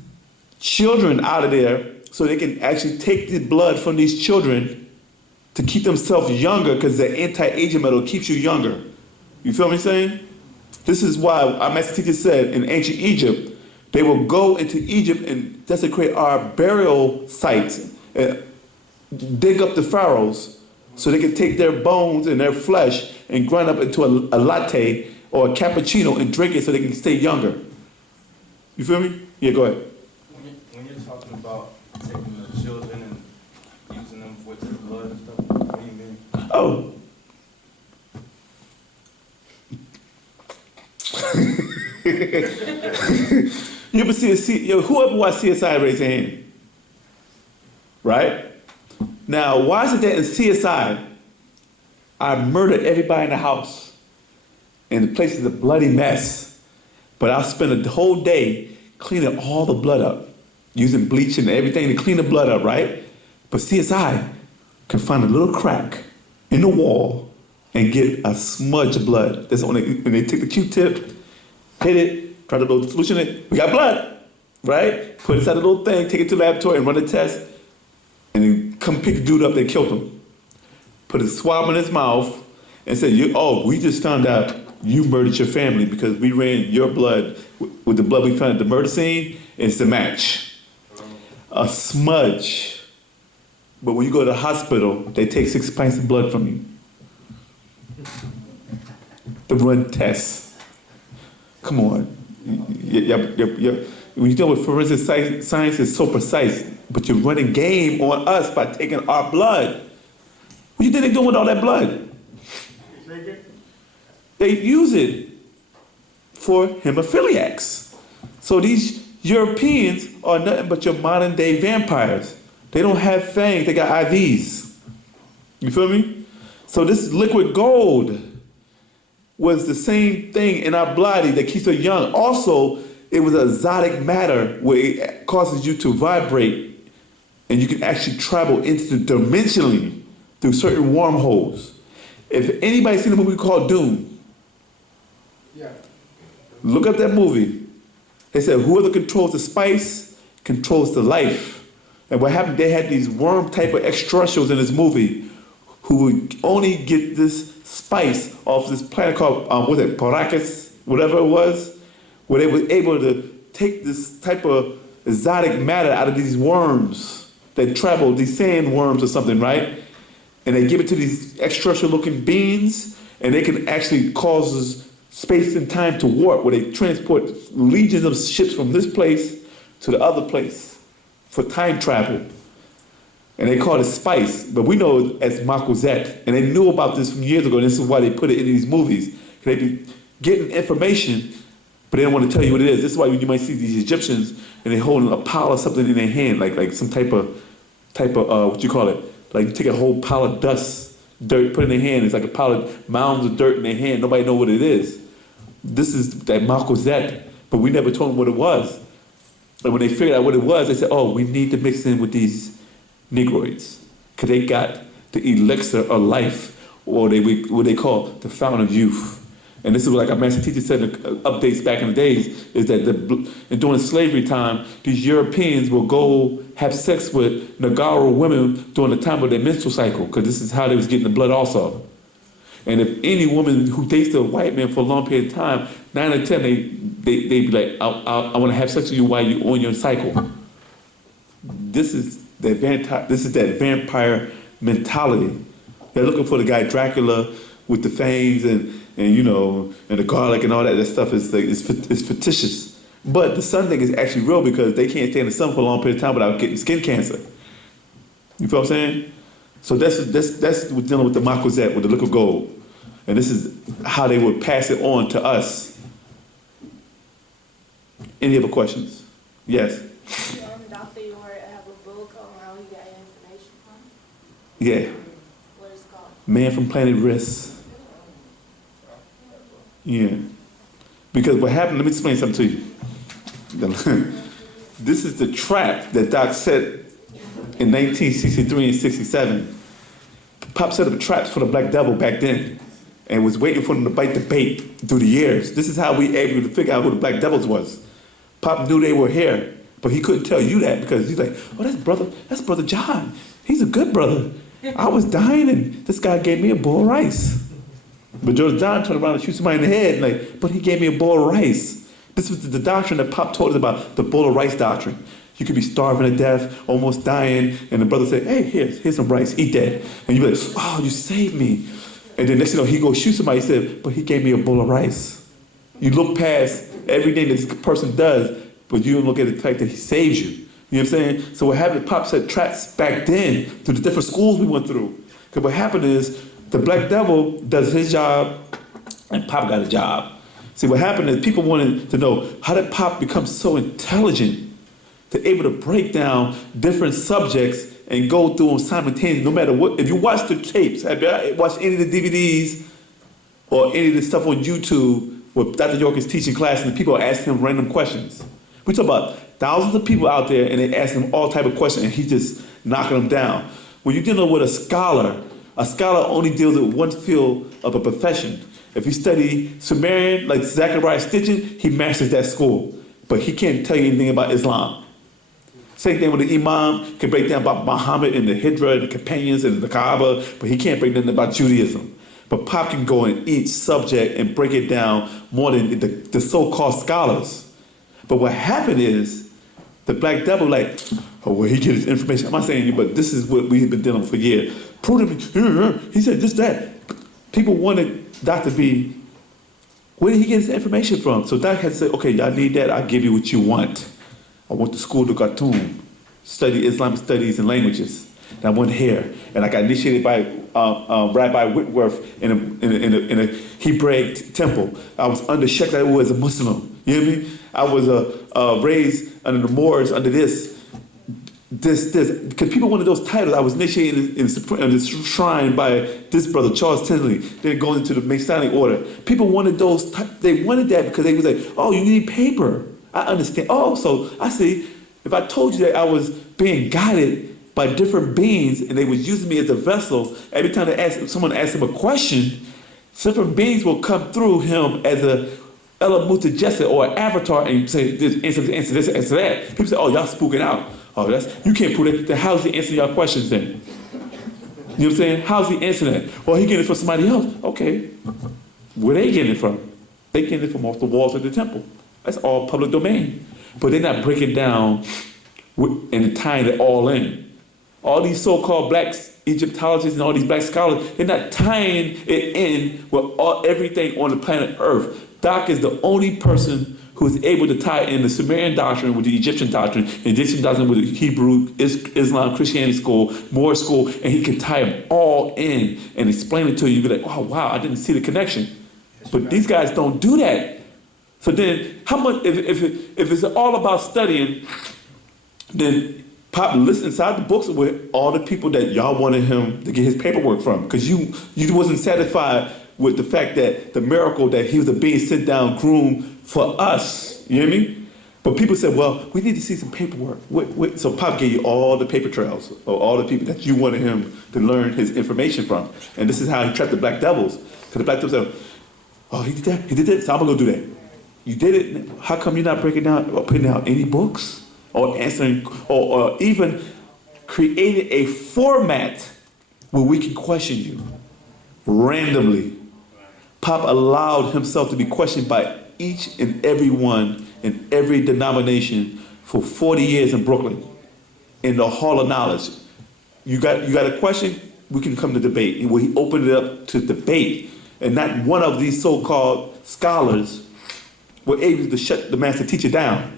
children out of there so they can actually take the blood from these children to keep themselves younger because the anti-aging metal keeps you younger. You feel me saying? This is why our master teacher said in ancient Egypt, they will go into Egypt and desecrate our burial sites, and dig up the pharaohs so they can take their bones and their flesh and grind up into a latte or a cappuccino and drink it so they can stay younger. You feel me? Yeah, go ahead. When you're talking about taking the children and using them for their blood and stuff, what do you mean? Oh. You ever see whoever watched CSI, raise their hand. Right? Now, why is it that in CSI, I murder everybody in the house and the place is a bloody mess, but I'll spend a whole day cleaning all the blood up, using bleach and everything to clean the blood up, right? But CSI can find a little crack in the wall and get a smudge of blood. That's when they take the Q-tip, hit it, try to little solution it, we got blood, right? Put it inside a little thing, take it to the laboratory and run a test, and then come pick the dude up that killed him. Put a swab in his mouth and say, we just found out you murdered your family because we ran your blood with the blood we found at the murder scene. It's the match. A smudge. But when you go to the hospital, they take 6 pints of blood from you to run tests. Come on. When you deal with forensic science, is so precise, but you're running game on us by taking our blood. What do you think they're doing with all that blood? They use it for hemophiliacs. So these Europeans are nothing but your modern day vampires. They don't have fangs, they got IVs. You feel me? So this liquid gold was the same thing in our body that keeps us young. Also, it was exotic matter where it causes you to vibrate and you can actually travel interdimensionally through certain wormholes. If anybody's seen a movie called Doom, look up that movie. They said whoever controls the spice controls the life. And what happened, they had these worm type of extraterrestrials in this movie who would only get this spice off this planet called, Paracas, whatever it was, where they were able to take this type of exotic matter out of these worms that travel, these sandworms or something, right? And they give it to these extraterrestrial looking beings, and they can actually cause space and time to warp, where they transport legions of ships from this place to the other place for time travel. And they call it spice, but we know it as Makozet. And they knew about this from years ago, and this is why they put it in these movies. They be getting information, but they don't want to tell you what it is. This is why you might see these Egyptians, and they holding a pile of something in their hand, like some type of what you call it? Like you take a whole pile of dust, dirt, put it in their hand. It's like a pile of mounds of dirt in their hand. Nobody know what it is. This is that Makozet, but we never told them what it was. And when they figured out what it was, they said, we need to mix in with these Negroids, because they got the elixir of life, or what they call the fountain of youth. And this is what, like our master teacher said in updates back in the days, is that during slavery time, these Europeans will go have sex with Negro women during the time of their menstrual cycle, because this is how they was getting the blood also. And if any woman who dates a white man for a long period of time, 9 out of 10, they be like, I want to have sex with you while you're on your cycle. This is that vampire mentality. They're looking for the guy Dracula with the fangs and the garlic and all that. That stuff is like, it's fictitious. But the sun thing is actually real because they can't stay in the sun for a long period of time without getting skin cancer. You feel what I'm saying? So that's what's dealing with the Makozet, with the liquid gold. And this is how they would pass it on to us. Any other questions? Yes? Dr. York have a book on how he got information from? Yeah. What is it called? Man from Planet Risk. Yeah. Because what happened, let me explain something to you. This is the trap that Doc set in 1963 and 67. Pop set up traps for the Black Devil back then and was waiting for them to bite the bait through the years. This is how we able to figure out who the Black Devils was. Pop knew they were here, But he couldn't tell you that because he's like, oh, that's brother John. He's a good brother. I was dying and this guy gave me a bowl of rice. But George John turned around and shoot somebody in the head, like, but he gave me a bowl of rice. This was the doctrine that Pop told us about, the bowl of rice doctrine. You could be starving to death, almost dying, and the brother said, hey, here's some rice, eat that. And you're like, oh, you saved me. And then next thing you know, he goes shoot somebody, he said, but he gave me a bowl of rice. You look past everything that this person does, but you don't look at the fact that he saves you. You know what I'm saying? So what happened, Pop set traps back then through the different schools we went through. Because what happened is, the Black Devil does his job, and Pop got a job. See, what happened is people wanted to know, how did Pop become so intelligent to able to break down different subjects and go through them simultaneously, no matter what. If you watch the tapes, have you watched any of the DVDs or any of the stuff on YouTube where Dr. York is teaching class and the people are asking him random questions? We talk about thousands of people out there and they ask him all type of questions and he's just knocking them down. When you're dealing with a scholar only deals with one field of a profession. If you study Sumerian, like Zachariah Stitchin, he masters that school. But he can't tell you anything about Islam. Same thing with the Imam, can break down about Muhammad and the Hijra and the companions and the Kaaba, but he can't break down about Judaism. But Pop can go in each subject and break it down more than the so-called scholars. But what happened is, the Black Devil like, oh, well, he gets his information. I'm not saying you, but this is what we've been dealing with for years. Prove to me, he said this, that. People wanted Doc to be, where did he get his information from? So Doc had to say, okay, y'all need that, I'll give you what you want. I went to school to Khartoum, study Islamic studies and languages. And I went here, and I got initiated by Rabbi Whitworth in a Hebraic temple. I was under Sheikh Wu as a Muslim. You hear me? I was raised under the Moors under this. Because people wanted those titles. I was initiated in the shrine by this brother, Charles Tinley. Then going into the Masonic order. People wanted those, they wanted that because they was like, oh, you need paper. I understand. Oh, so I see, if I told you that I was being guided by different beings and they was using me as a vessel, every time someone asked him a question, different beings will come through him as a Ella Mutajesset or an avatar and say, this, answer this, answer that. People say, oh, y'all spooking out. Oh, you can't prove it. Then how's he answering your questions then? You know what I'm saying? How's he answering that? Well, he getting it from somebody else. Okay. Where they getting it from? They getting it from off the walls of the temple. That's all public domain. But they're not breaking down and tying it all in. All these so-called black Egyptologists and all these black scholars, they're not tying it in with everything on the planet Earth. Doc is the only person who is able to tie in the Sumerian doctrine with the Egyptian doctrine, the Egyptian doctrine with the Hebrew, Islam, Christianity school, Moorish school, and he can tie them all in and explain it to you. You'll be like, oh, wow, I didn't see the connection. But these guys don't do that. So then, how much, if it's all about studying, then Pop lists inside the books with all the people that y'all wanted him to get his paperwork from. Because you wasn't satisfied with the fact that the miracle that he was a being sent down groomed for us. You hear me? But people said, well, we need to see some paperwork. So Pop gave you all the paper trails of all the people that you wanted him to learn his information from. And this is how he trapped the Black Devils. Because the Black Devils said, oh, he did that? He did that? So I'm going to go do that. You did it. How come you're not breaking down or putting out any books? Or answering, or even creating a format where we can question you randomly. Pop allowed himself to be questioned by each and every one in every denomination for 40 years in Brooklyn, in the Hall of Knowledge. You got a question, we can come to debate. And where he opened it up to debate, and not one of these so-called scholars were able to shut the master teacher down.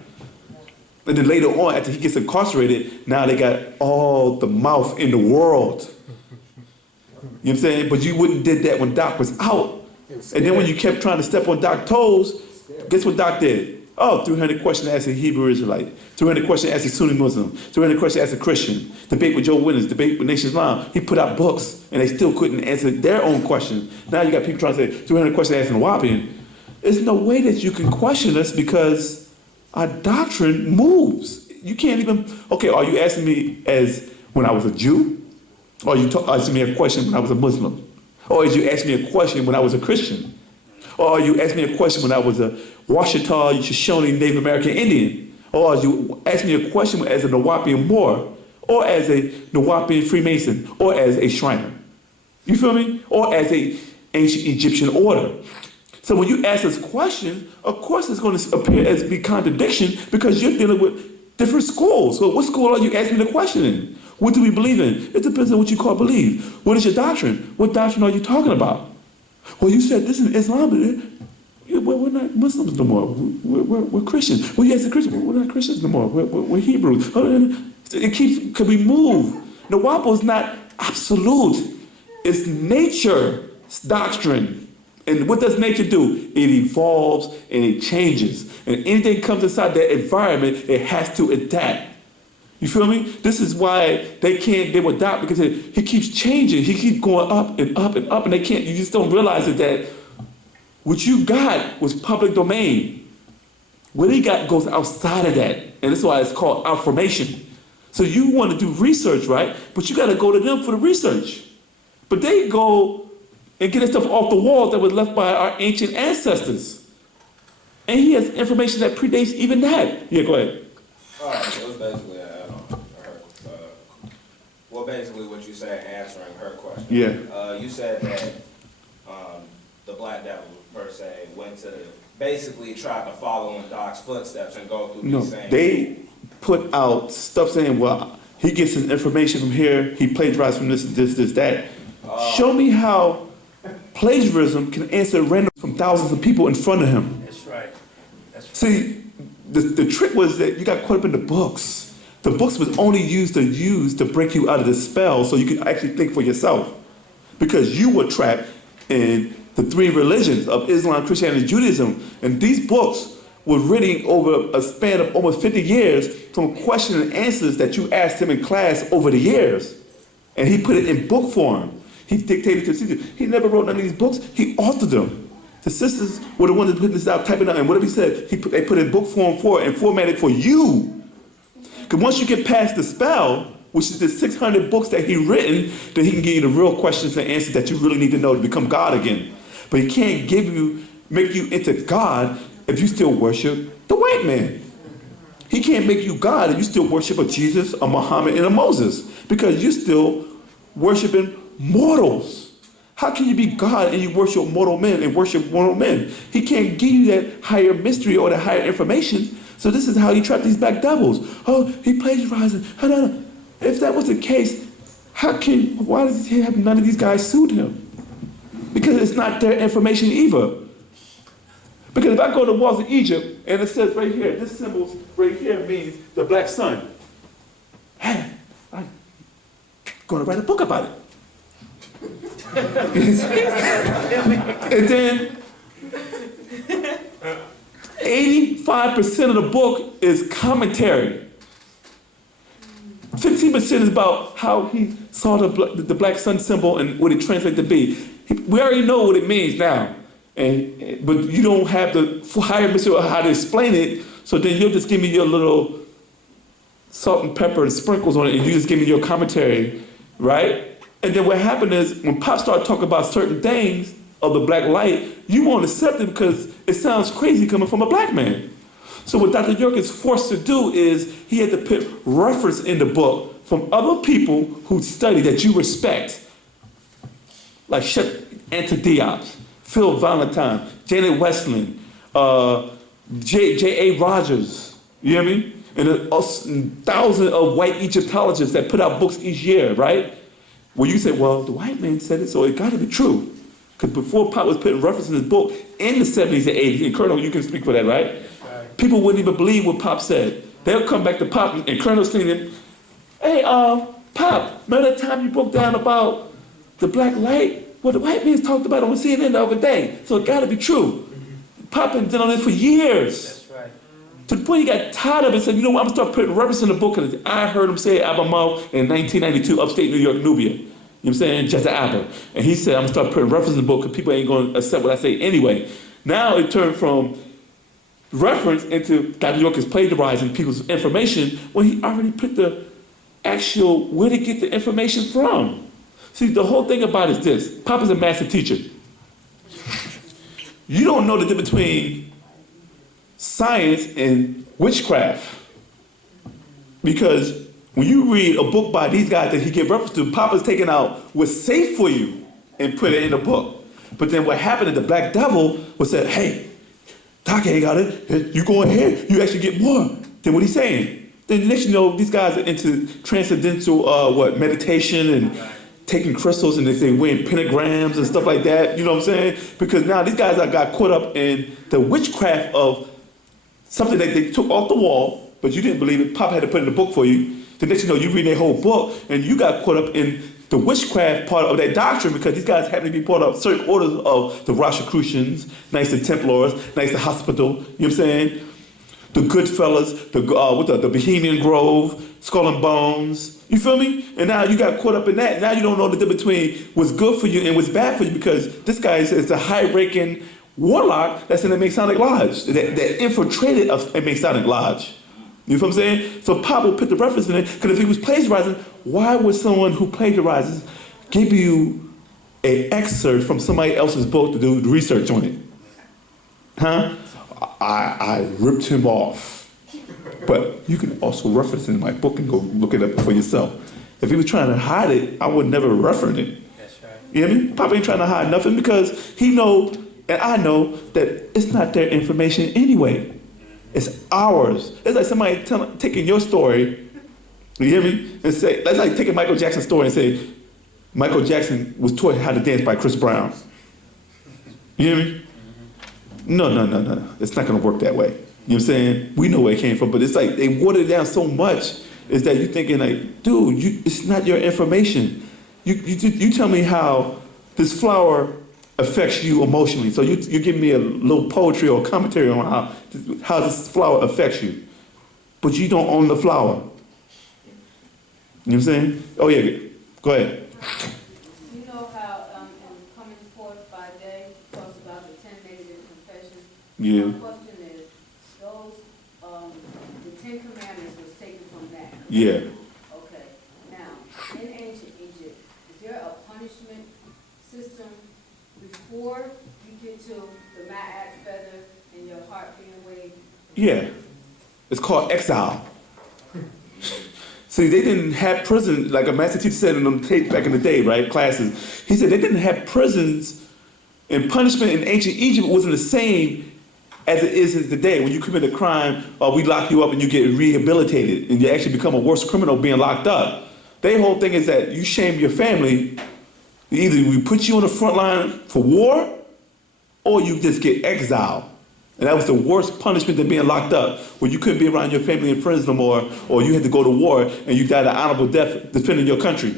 And then later on, after he gets incarcerated, now they got all the mouth in the world. You know what I'm saying? But you wouldn't did that when Doc was out. And then when you kept trying to step on Doc's toes, guess what Doc did? Oh, 300 questions asked a Hebrew Israelite, 300 questions asked a Sunni Muslim, 300 questions asked a Christian, debate with Joe Winners, debate with Nation Islam. He put out books, and they still couldn't answer their own questions. Now you got people trying to say 300 questions asked a Wapian. There's no way that you can question us because our doctrine moves. You can't even, okay, are you asking me as when I was a Jew? Or are you asking me a question when I was a Muslim? Or are you asking me a question when I was a Christian? Or are you asking me a question when I was a Washita, Shoshone, Native American Indian? or are you asking me a question as a Nuwaupuan Moor, or as a Nuwaupuan Freemason, or as a Shriner? You feel me? Or as a ancient Egyptian order. So when you ask us questions, of course it's going to appear as be contradiction because you're dealing with different schools. So what school are you asking the question in? What do we believe in? It depends on what you call believe. What is your doctrine? What doctrine are you talking about? Well, you said this is Islam, but we're not Muslims no more. We're Christians. Well, yes, a Christian, but we're not Christians no more. We're Hebrews. It keeps, can we move? Nuwaupu is not absolute. It's nature's doctrine. And what does nature do? It evolves and it changes. And anything comes inside that environment, it has to adapt. You feel me? This is why they will adopt because he keeps changing. He keeps going up and up and up, and they can't, you just don't realize it that what you got was public domain. What he got goes outside of that. And that's why it's called affirmation. So you want to do research, right? But you got to go to them for the research. But they go and get that stuff off the walls that was left by our ancient ancestors. And he has information that predates even that. Yeah, go ahead. It was basically basically what you said answering her question. Yeah. You said that the Black Devil, per se, went to basically tried to follow in Doc's footsteps and go through these same. They put out stuff saying, well, he gets his information from here, he plagiarized from this, that. Show me how plagiarism can answer random from thousands of people in front of him. That's right. That's right. See, the trick was that you got caught up in the books. The books was only used to break you out of the spell so you could actually think for yourself. Because you were trapped in the three religions of Islam, Christianity, and Judaism. And these books were written over a span of almost 50 years from questions and answers that you asked him in class over the years. And he put it in book form. He dictated to the sisters. He never wrote none of these books. He authored them. The sisters were the ones that put this out, typing out, and whatever he said, they put it in book form for it and formatted for you. Because once you get past the spell, which is the 600 books that he written, then he can give you the real questions and answers that you really need to know to become God again. But he can't make you into God if you still worship the white man. He can't make you God if you still worship a Jesus, a Muhammad, and a Moses. Because you're still worshiping mortals. How can you be God and you worship mortal men and worship mortal men? He can't give you that higher mystery or that higher information. So this is how you trap these black devils. Oh, he plagiarizing. If that was the case, why does he have none of these guys sued him? Because it's not their information either. Because if I go to the walls of Egypt and it says right here, this symbol right here means the black sun. Hey, I'm going to write a book about it. And then 85% of the book is commentary. 15% is about how he saw the black sun symbol and what it translates to be. We already know what it means now, but you don't have the higher mystery of how to explain it, so then you'll just give me your little salt and pepper and sprinkles on it, and you just give me your commentary, right? And then what happened is, when Pop started talking about certain things of the black light, you won't accept it because it sounds crazy coming from a black man. So what Dr. York is forced to do is he had to put reference in the book from other people who study that you respect, like Shep Diop, Phil Valentine, Janet Westland, J.A. Rogers, you know what I mean? And thousands of white Egyptologists that put out books each year, right? Well, you say, well, the white man said it, so it got to be true. Because before Pop was putting reference in his book in the 70s and 80s, and Colonel, you can speak for that, right? People wouldn't even believe what Pop said. They'll come back to Pop, and Colonel's thinking, hey, Pop, remember that time you broke down about the black light? Well, the white man's talked about it on CNN the other day, so it got to be true. Pop has been on this for years. That's right. To the point he got tired of it and said, you know what, I'm going to start putting reference in the book, because I heard him say it out of my mouth in 1992, upstate New York, Nubia. You know what I'm saying? Just Abba. And he said, I'm going to start putting reference in the book because people ain't going to accept what I say anyway. Now it turned from reference into Dr. York is plagiarizing people's information when he already put the actual, where to get the information from. See, the whole thing about it is this. Pop is a master teacher. You don't know the difference between science and witchcraft. Because when you read a book by these guys that he gave reference to, Papa's taking out what's safe for you and put it in the book. But then what happened is the Black Devil was said, hey, Doc ain't got it. You go ahead, you actually get more than what he's saying. Then next you know, these guys are into transcendental meditation and taking crystals, and they wearing pentagrams and stuff like that. You know what I'm saying? Because now these guys got caught up in the witchcraft of something that they took off the wall, but you didn't believe it. Pop had to put it in the book for you. The next you know, you read their whole book, and you got caught up in the witchcraft part of that doctrine, because these guys happen to be part of certain orders of the Rosicrucians, Knights of Templars, Knights of Hospital, you know what I'm saying? The Goodfellas, the Bohemian Grove, Skull and Bones, you feel me? And now you got caught up in that. Now you don't know the difference between what's good for you and what's bad for you, because this guy is a high-ranking warlock that's in the Masonic Lodge, that infiltrated a Masonic Lodge. You feel what I'm saying? So Papa put the reference in it, because if he was plagiarizing, why would someone who plagiarizes give you an excerpt from somebody else's book to do the research on it? Huh? I ripped him off. But you can also reference it in my book and go look it up for yourself. If he was trying to hide it, I would never reference it. That's right. You hear me? Papa ain't trying to hide nothing, because he know, and I know, that it's not their information anyway. It's ours. It's like somebody taking your story, you hear me? And say, that's like taking Michael Jackson's story and say, Michael Jackson was taught how to dance by Chris Brown. You hear me? No. It's not gonna work that way. You know what I'm saying? We know where it came from, but it's like they watered it down so much, is that you're thinking like, dude, it's not your information. You tell me how this flower affects you emotionally. So you give me a little poetry or commentary on how this flower affects you. But you don't own the flower. You know what I'm saying? Oh yeah, go ahead. You know how in Coming Forth by Day talks about the 10 negative confessions? Yeah. My question is, the 10 commandments was taken from that. Yeah. Okay, now, in ancient Egypt, is there a punishment system before you get to the ma'at feather and your heart being waved? Yeah. It's called exile. See, they didn't have prison, like a master teacher said in them tapes back in the day, right? Classes. He said they didn't have prisons, and punishment in ancient Egypt wasn't the same as it is today. When you commit a crime, we lock you up and you get rehabilitated, and you actually become a worse criminal being locked up. Their whole thing is that you shame your family. Either we put you on the front line for war, or you just get exiled. And that was the worst punishment than being locked up, where you couldn't be around your family and friends no more, or you had to go to war and you died an honorable death defending your country.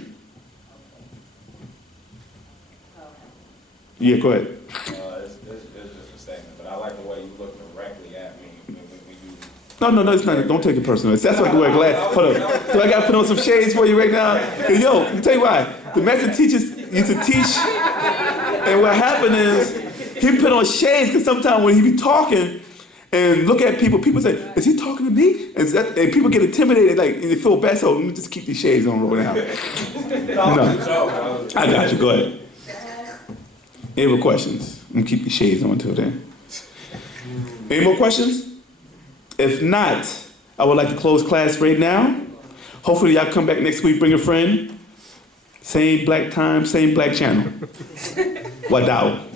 Yeah, go ahead. It's just a statement, but I like the way you look directly at me when you. No, it's not. Don't take it personal. That's like we're glad. Hold up. Do I got to put on some shades for you right now? Hey, yo, let me tell you why. The master teachers used to teach, and what happened is, he put on shades, because sometimes when he be talking and look at people say, is he talking to me? And people get intimidated, like, and they feel bad, so let me just keep these shades on right now. No. I got you, go ahead. Any more questions? I'm gonna keep the shades on until then. Any more questions? If not, I would like to close class right now. Hopefully y'all come back next week, bring a friend. Same black time, same black channel. Wadao.